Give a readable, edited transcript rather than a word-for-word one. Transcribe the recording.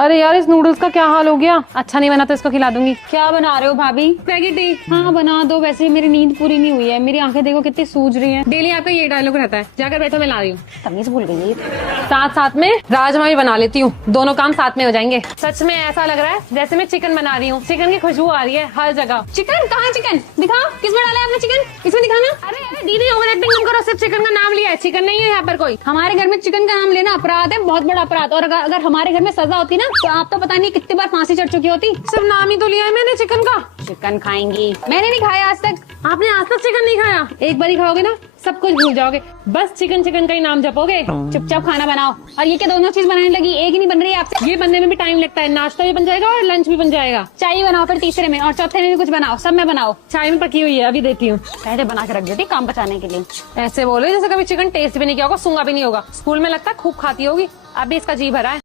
अरे यार इस नूडल्स का क्या हाल हो गया। अच्छा नहीं बना तो इसको खिला दूंगी। क्या बना रहे हो भाभी? स्पैगेटी। हाँ बना दो। वैसे मेरी नींद पूरी नहीं हुई है, मेरी आंखें देखो कितनी सूज रही हैं। डेली आपका ये डायलॉग रहता है, जाकर बैठो मैं ला रही हूँ। तमीज भूल गई है। साथ साथ में राजमा भी बना लेती हूँ, दोनों काम साथ में हो जाएंगे। सच में ऐसा लग रहा है जैसे मैं चिकन बना रही हूँ। चिकन की खुशबू आ रही है हर जगह। चिकन कहाँ है? चिकन दिखाओ, किसमें डाला है आपने चिकन? इसमें दिखाना। अरे अरे दीदी ओवर एक्टिंग कम करो, सिर्फ चिकन का नाम लिया है, चिकन नहीं है यहाँ पर कोई। हमारे घर में चिकन का नाम लेना अपराध है, बहुत बड़ा अपराध। और अगर हमारे घर में सजा होती ना तो आप तो पता नहीं कितनी बार फांसी चढ़ चुकी होती। सिर्फ नाम ही तो लिया है मैंने चिकन का। चिकन खाएंगी? मैंने नहीं खाया आज तक। आपने आज तक चिकन नहीं खाया? एक बार ही खाओगे ना सब कुछ भूल जाओगे, बस चिकन चिकन का ही नाम जपोगे। चुपचाप खाना बनाओ। और ये क्या दोनों चीज बनाने लगी, एक ही नहीं बन रही है आपसे? ये बनने में भी टाइम लगता है, नाश्ता भी बन जाएगा और लंच भी बन जाएगा। चाय बनाओ, फिर तीसरे में और चौथे में भी कुछ बनाओ, सब में बनाओ। चाय में पकी हुई है, अभी देती हूँ। पहले बना के रख देती काम बचाने के लिए। ऐसे बोल रहे जैसे कभी चिकन टेस्ट भी नहीं किया होगा, सूंघा भी नहीं होगा। स्कूल में लगता है खूब खाती होगी, अभी इसका जी भरा है।